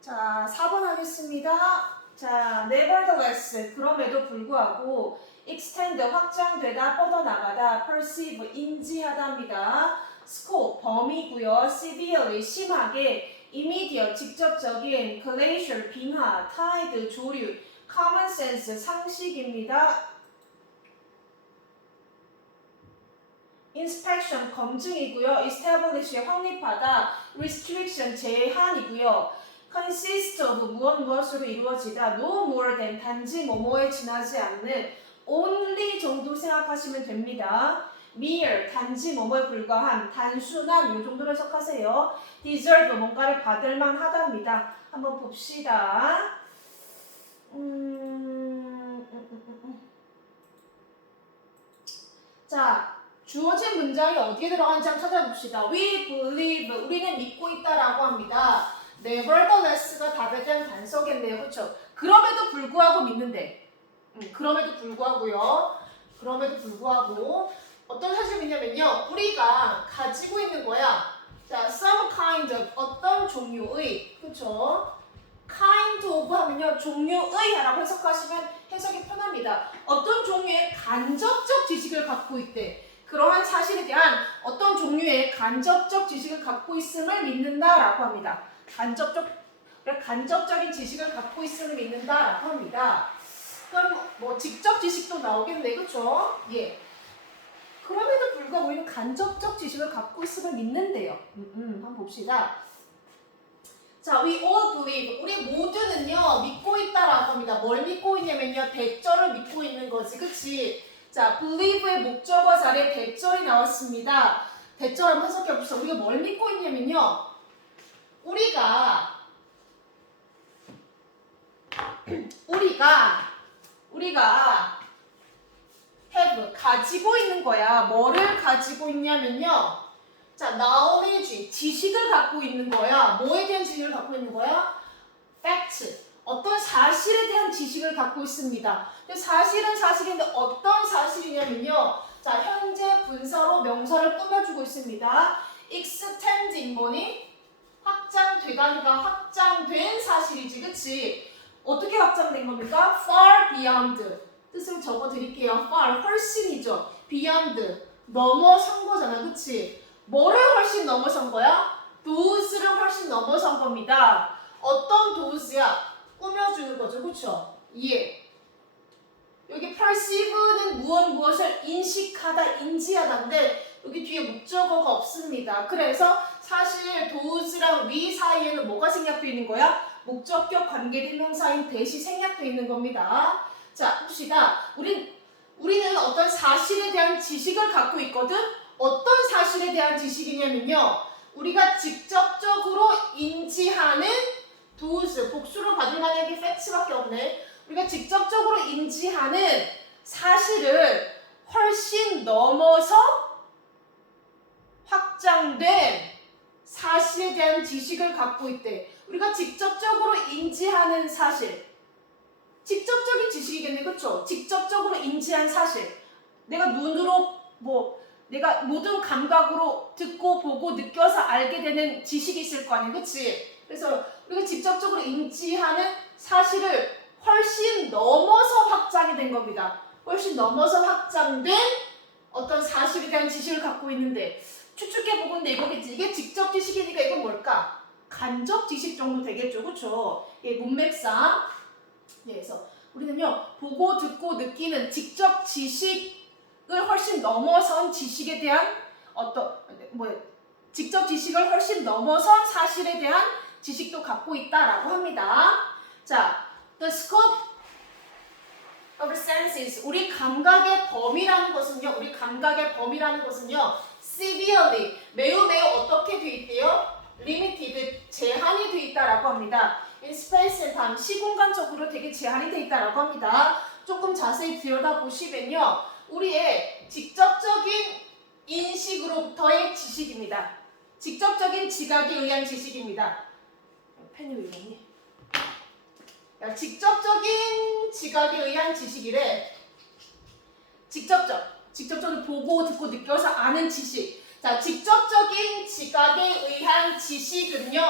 자, 4번 하겠습니다. 자, nevertheless, 그럼에도 불구하고 extend, 확장되다, 뻗어나가다, perceive, 인지하다입니다. scope, 범위고요. severely, 심하게, immediate, 직접적인, glacial, 빙하, tide, 조류, common sense, 상식입니다. inspection, 검증이고요. establish, 확립하다, restriction, 제한이고요. consist of, 무엇으로 이루어지다, no more than, 단지 뭐뭐에 지나지 않는, only 정도 생각하시면 됩니다. mere, 단지 뭐뭐에 불과한, 단순한 이 정도로 해석하세요. deserve, 뭔가를 받을만 하답니다. 한번 봅시다. 자, 주어진 문장이 어디에 들어가는지 한번 찾아봅시다. We believe, 우리는 믿고 있다라고 합니다. nevertheless가 답에 대한 단서겠네요. 그렇죠? 그럼에도 불구하고 믿는데. 그럼에도 불구하고요. 그럼에도 불구하고 어떤 사실을 믿냐면요. 우리가 가지고 있는 거야. 자, some kind of, 어떤 종류의, 그렇죠? kind of 하면요. 종류의 라고 해석하시면 해석이 편합니다. 어떤 종류의 간접적 지식을 갖고 있대. 그러한 사실에 대한 어떤 종류의 간접적 지식을 갖고 있음을 믿는다라고 합니다. 간접적인 지식을 갖고 있음을 믿는다라고 합니다. 그럼 뭐 직접 지식도 나오겠네, 그렇죠? 예. 그럼에도 불구하고 우리는 간접적 지식을 갖고 있음을 믿는데요. 한번 봅시다. 자, we all believe. 우리 모두는요 믿고 있다라고 합니다. 뭘 믿고 있냐면요, 대절을 믿고 있는 거지, 그렇지? 자, believe의 목적어 자리에 대절이 나왔습니다. 대절 한번 해석해 봅시다. 우리가 뭘 믿고 있냐면요, 우리가 have, 가지고 있는 거야. 뭐를 가지고 있냐면요, 자, knowledge, 지식을 갖고 있는 거야. 뭐에 대한 지식을 갖고 있는 거야? fact, 어떤 사실에 대한 지식을 갖고 있습니다. 근데 사실은 사실인데 어떤 사실이냐면요, 자, 현재 분사로 명사를 꾸며주고 있습니다. extending, 뭐니? 확장되다니까 확장된 사실이지, 그치? 어떻게 확장된 겁니까? far beyond, 뜻을 적어드릴게요. far, 훨씬이죠. beyond, 넘어선 거잖아, 그치? 뭐를 훨씬 넘어선 거야? those를 훨씬 넘어선 겁니다. 어떤 those야? 꾸며주는 거죠, 그쵸? 예. 여기 perceive는 무엇을 인식하다, 인지하다인데 여기 뒤에 목적어가 없습니다. 그래서 사실 those랑 we 사이에는 뭐가 생략되어 있는 거야? 목적격 관계대명사인 대시 생략되어 있는 겁니다. 자, 봅시다. 우리는 어떤 사실에 대한 지식을 갖고 있거든? 어떤 사실에 대한 지식이냐면요, 우리가 직접적으로 인지하는 those, 복수로 받을 만한 게 facts밖에 없네. 우리가 직접적으로 인지하는 사실을 훨씬 넘어서 확장된 사실에 대한 지식을 갖고 있대. 우리가 직접적으로 인지하는 사실, 직접적인 지식이겠네, 그렇죠? 직접적으로 인지한 사실, 내가 눈으로 내가 모든 감각으로 듣고 보고 느껴서 알게 되는 지식이 있을 거 아니에요, 그치? 그래서 우리가 직접적으로 인지하는 사실을 훨씬 넘어서 확장이 된 겁니다. 훨씬 넘어서 확장된 어떤 사실에 대한 지식을 갖고 있는데, 추측해보면 이거겠지. 이게 직접 지식이니까 이건 뭘까? 간접 지식 정도 되겠죠, 그쵸? 예, 문맥상. 네, 그래서 우리는요, 보고 듣고 느끼는 직접 지식을 훨씬 넘어선 지식에 대한 직접 지식을 훨씬 넘어선 사실에 대한 지식도 갖고 있다라고 합니다. 자, the scope of senses, 우리 감각의 범위라는 것은요, severely, 매우 어떻게 돼 있대요? limited, 제한이 돼 있다라고 합니다. in space and time, 시공간적으로 되게 제한이 돼 있다라고 합니다. 조금 자세히 들여다보시면요, 우리의 직접적인 인식으로부터의 지식입니다. 직접적인 지각에 의한 지식입니다. 펜이 왜 이러니? 직접적인 지각에 의한 지식이래. 직접적으로 보고 듣고 느껴서 아는 지식. 자, 직접적인 지각에 의한 지식은요,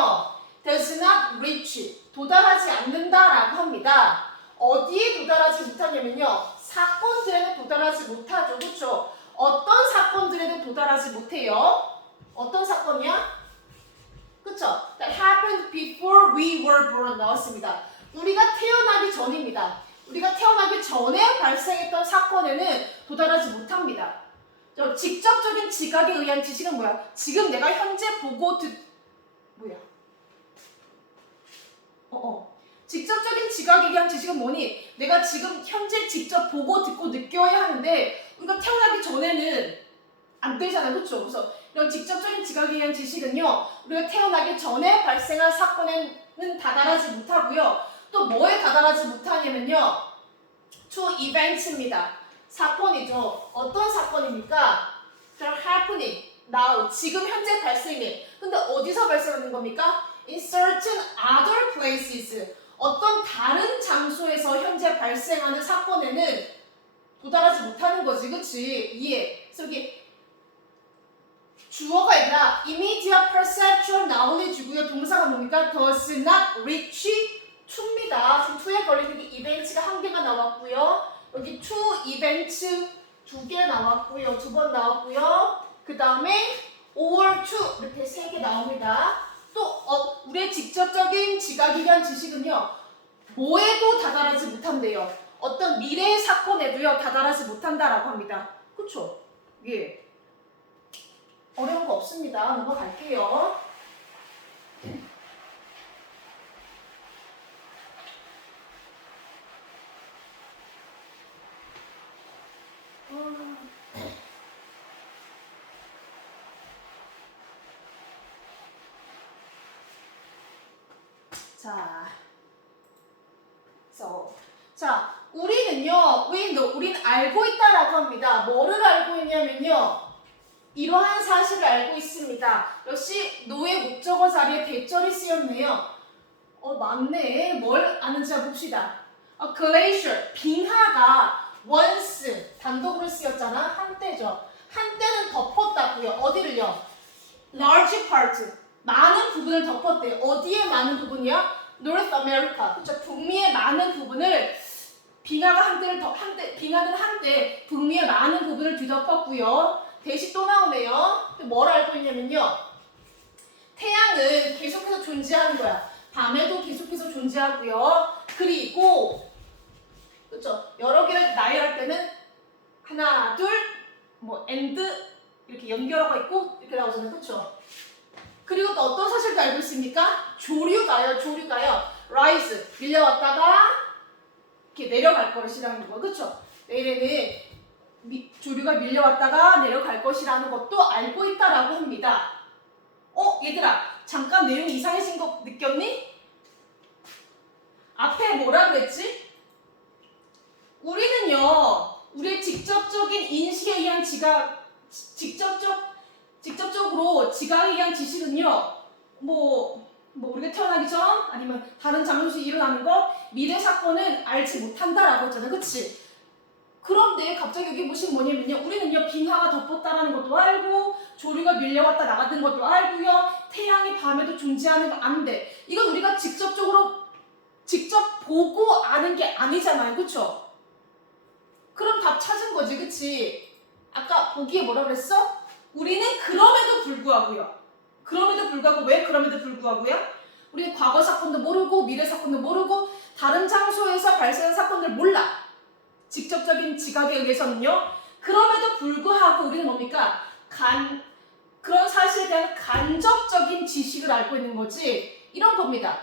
does not reach, 도달하지 않는다라고 합니다. 어디에 도달하지 못하냐면요. 사건들에는 도달하지 못하죠. 그렇죠? 어떤 사건들에는 도달하지 못해요? 어떤 사건이야? 그쵸? That happened before we were born 나왔습니다. 우리가 태어나기 전입니다. 우리가 태어나기 전에 발생했던 사건에는 도달하지 못합니다. 직접적인 지각에 의한 지식은 뭐야? 지금 내가 현재 보고 뭐야? 직접적인 지각에 의한 지식은 뭐니? 내가 지금 현재 직접 보고 듣고 느껴야 하는데 우리가 태어나기 전에는 안 되잖아요. 그렇죠? 그래서 이런 직접적인 지각에 의한 지식은요. 우리가 태어나기 전에 발생한 사건에는 다다르지 못하고요. 또 뭐에 다다르지 못하냐면요. to events입니다. 사건이죠. 어떤 사건입니까? They're happening now. 지금 현재 발생해. 근데 어디서 발생하는 겁니까? In certain other places. 어떤 다른 장소에서 현재 발생하는 사건에는 도달하지 못하는 거지. 그치? 이해. 그래서 여기 주어가 아니라 immediate perceptual knowledge고요. 동사가 뭡니까? does not reach to입니다. 지금 to에 걸리는 게 event가 한 개가 나왔고요. 여기 to events 두 개 나왔고요. 두 번 나왔고요. 그 다음에 or to 이렇게 세 개 나옵니다. 또 우리의 직접적인 지각에 대한 지식은요. 뭐에도 다다르지 못한대요. 어떤 미래의 사건에도요. 다다르지 못한다라고 합니다. 그쵸? 예. 어려운 거 없습니다. 넘어갈게요. 자, 우리는요, 우리는 알고 있다라고 합니다. 뭐를 알고 있냐면요, 이러한 사실을 알고 있습니다. 역시 노의 목적어 자리에 대절이 쓰였네요. 맞네. 뭘 아는지 봅시다. glacier, 빙하가 once 단독으로 쓰였잖아. 한때죠. 한때는 덮었다고요. 어디를요? large part, 많은 부분을 덮었대요. 어디에 많은 부분이야? North America, 그렇죠? 북미의 많은 부분을 빙하는 한때 북미의 많은 부분을 뒤덮었고요. 대시 또 나오네요. 뭘 알고 있냐면요. 태양은 계속해서 존재하는 거야. 밤에도 계속해서 존재하고요. 그리고 그렇죠? 여러 개를 나열할 때는 하나, 둘, and 이렇게 연결하고 있고 이렇게 나오잖아요. 그렇죠? 그리고 또 어떤 사실도 알고 있습니까? 조류가요. rise, 밀려왔다가 이렇게 내려갈 것이라는 거. 그렇죠? 내일에는 조류가 밀려왔다가 내려갈 것이라는 것도 알고 있다라고 합니다. 얘들아, 잠깐 내용이 이상해진 거 느꼈니? 앞에 뭐라 그랬지? 우리는요, 우리의 직접적인 인식에 의한 직접적으로 지각에 의한 지식은요, 우리가 태어나기 전 아니면 다른 장소에서 일어나는 것, 미래 사건은 알지 못한다라고 했잖아요. 그치? 그런데 갑자기 여기 보시면 뭐냐면요. 우리는요, 빙하가 덮었다라는 것도 알고, 조류가 밀려왔다 나가는 것도 알고요, 태양이 밤에도 존재하는 거 아는데, 이건 우리가 직접 보고 아는 게 아니잖아요. 그쵸? 그럼 답 찾은 거지. 그치? 아까 보기에 뭐라 그랬어? 우리는 그럼에도 불구하고요. 왜 그럼에도 불구하고요? 우리는 과거 사건도 모르고 미래 사건도 모르고 다른 장소에서 발생한 사건들 몰라. 직접적인 지각에 의해서는요. 그럼에도 불구하고 우리는 뭡니까? 그런 사실에 대한 간접적인 지식을 알고 있는 거지. 이런 겁니다.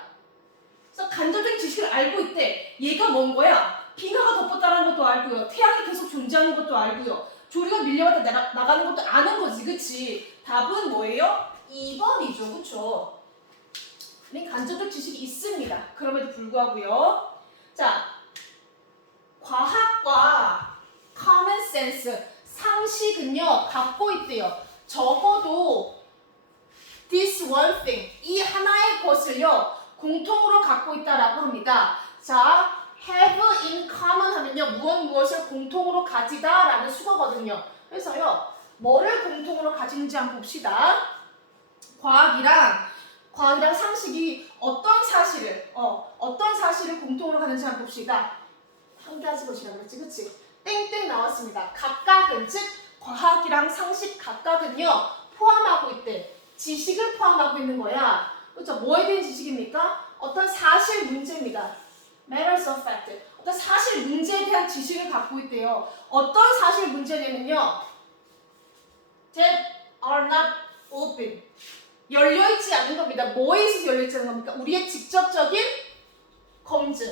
그래서 간접적인 지식을 알고 있대. 얘가 뭔 거야? 빙하가 덮었다는 것도 알고요. 태양이 계속 존재하는 것도 알고요. 조류가 밀려왔다 나가는 것도 아는 거지. 그치? 답은 뭐예요? 2번이죠. 그쵸? 간접적 지식이 있습니다. 그럼에도 불구하고요. 자, 과학과 common sense, 상식은요, 갖고 있대요. 적어도 this one thing, 이 하나의 것을요, 공통으로 갖고 있다라고 합니다. 자, have in common 하면요, 무엇을 공통으로 가지다라는 수거거든요. 그래서요, 뭐를 공통으로 가지는지 한번 봅시다. 과학이랑 상식이 어떤 사실을 공통으로 하는지 한번 봅시다. 한 가지 것이라고 그랬지, 그치? 땡땡 나왔습니다. 각각은, 즉 과학이랑 상식 각각은요 포함하고 있대. 지식을 포함하고 있는 거야. 그렇죠? 뭐에 대한 지식입니까? 어떤 사실 문제입니다. Matters of fact. 어떤 사실 문제에 대한 지식을 갖고 있대요. 어떤 사실 문제냐면요. That are not open. 열려있지 않은 겁니다. 뭐에 있어서 열려있지 않은 겁니까? 우리의 직접적인 검증.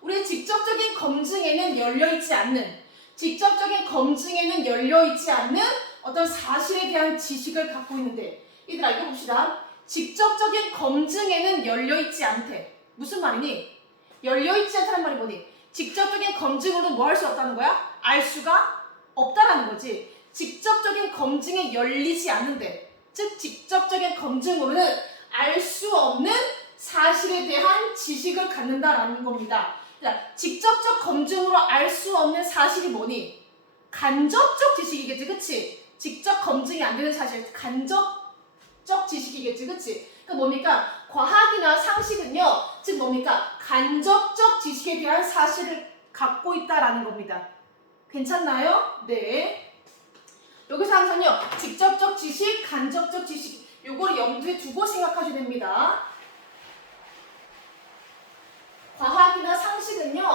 우리의 직접적인 검증에는 열려있지 않는, 직접적인 검증에는 열려있지 않는 어떤 사실에 대한 지식을 갖고 있는데, 얘들아 이거 봅시다. 직접적인 검증에는 열려있지 않대. 무슨 말이니? 열려있지 않다는 말이 뭐니? 직접적인 검증으로 뭐 할 수 없다는 거야? 알 수가 없다라는 거지. 직접적인 검증에 열리지 않는데, 즉 직접적인 검증으로는 알 수 없는 사실에 대한 지식을 갖는다라는 겁니다. 자, 직접적 검증으로 알 수 없는 사실이 뭐니? 간접적 지식이겠지, 그치? 직접 검증이 안 되는 사실, 간접적 지식이겠지, 그치? 그 뭡니까? 과학이나 상식은요, 즉 뭡니까? 간접적 지식에 대한 사실을 갖고 있다라는 겁니다. 괜찮나요? 네. 여기서 항상요, 직접적 지식, 간접적 지식, 요거를 염두에 두고 생각하셔야 됩니다. 과학이나 상식은요,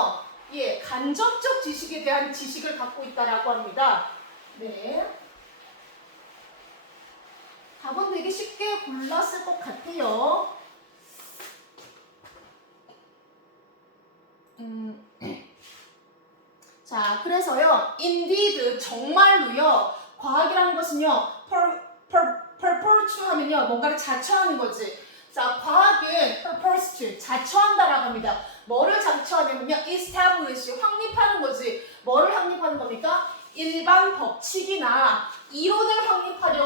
예, 간접적 지식에 대한 지식을 갖고 있다라고 합니다. 네. 답은 되게 쉽게 골랐을 것 같아요. 자, 그래서요, indeed, 정말로요, 과학이라는 것은요, purport 하면요, 뭔가를 자처하는 거지. 자, 과학은 purpose to, 자처한다라고 합니다. 뭐를 자처하냐면요, establish, 확립하는 거지. 뭐를 확립하는 겁니까? 일반 법칙이나 이론을 확립하는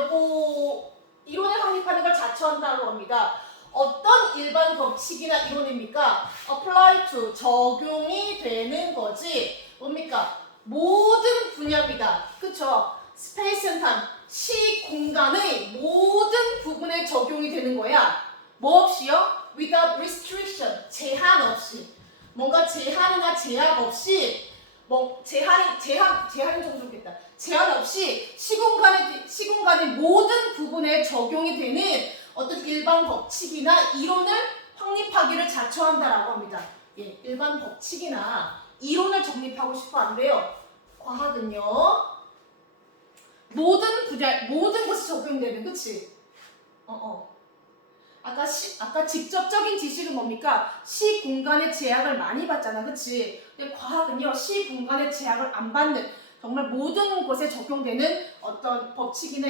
걸 자처한다고 합니다. 어떤 일반 법칙이나 이론입니까? apply to, 적용이 되는 거지. 뭡니까? 모든 분야입니다. 그쵸? space and time, 시, 공간의 모든 부분에 적용이 되는 거야. 뭐 없이요? without restriction, 제한 없이. 뭔가 제한이나 제약 없이, 제한이 좀 좋겠다. 제한 없이 시공간의 모든 부분에 적용이 되는 어떤 일반 법칙이나 이론을 확립하기를 자처한다라고 합니다. 예, 일반 법칙이나 이론을 정립하고 싶어 한대요. 과학은요, 모든 분야, 모든 것이 적용되는, 그치? 아까 직접적인 지식은 뭡니까? 시 공간의 제약을 많이 받잖아, 그치? 근데 과학은요, 시 공간의 제약을 안 받는, 정말 모든 것에 적용되는 어떤 법칙이나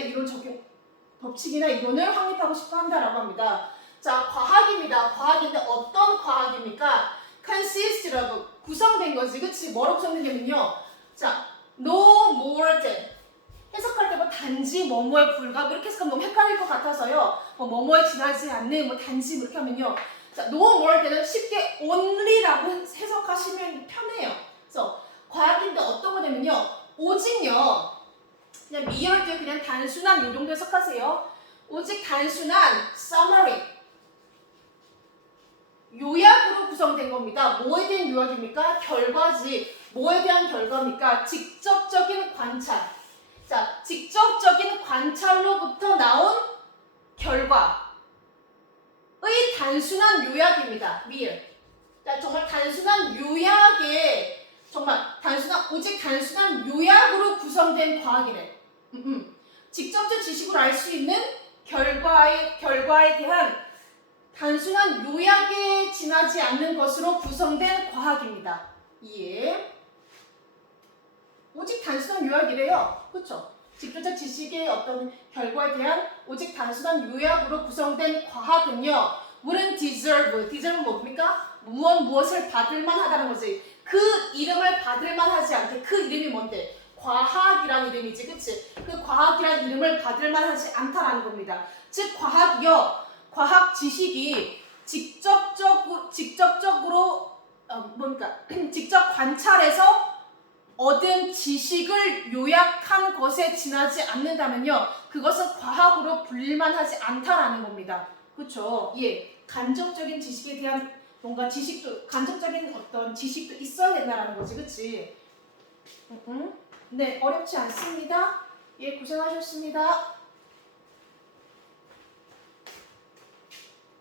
이론을 확립하고 싶어 한다라고 합니다. 자, 과학입니다. 과학인데 어떤 과학입니까? consist of, 구성된 거지, 그치? 뭐로 구성되냐면요. 자, no more than. 해석할 때 뭐 단지 뭐뭐에 불과 이렇게 해석하면 너무 헷갈릴 것 같아서요. 뭐 뭐뭐에 지나지 않는 뭐 단지 이렇게 하면요. 자, no more than은 쉽게 only라고 해석하시면 편해요. 그래서 과학인데 어떤 거냐면요. 오직요. 그냥 미열 때 그냥 단순한 요 정도 해석하세요. 오직 단순한 summary. 요약으로 구성된 겁니다. 뭐에 대한 요약입니까? 결과지. 뭐에 대한 결과입니까? 직접적인 관찰. 자, 직접적인 관찰로부터 나온 결과의 단순한 요약입니다. mere. 자, 정말 단순한 요약에 오직 단순한 요약으로 구성된 과학이래. 직접적 지식으로 알 수 있는 결과에 대한 단순한 요약에 지나지 않는 것으로 구성된 과학입니다. 예. 오직 단순한 요약이래요. 그렇죠? 직접적 지식의 어떤 결과에 대한 오직 단순한 요약으로 구성된 과학은요. wouldn't deserve. deserve 뭡니까? 무엇을 받을만 하다는 거지. 그 이름을 받을만 하지 않대. 그 이름이 뭔데? 과학이라는 이름이지. 그치? 그 과학이라는 이름을 받을만 하지 않다라는 겁니다. 즉 과학이요. 과학 지식이 직접적으로 직접 관찰해서 얻은 지식을 요약한 것에 지나지 않는다면요. 그것은 과학으로 불릴만 하지 않다라는 겁니다. 그쵸? 예, 간접적인 지식에 대한 뭔가 지식도, 간접적인 어떤 지식도 있어야 된다라는 거지, 그치? 네, 어렵지 않습니다. 예, 고생하셨습니다.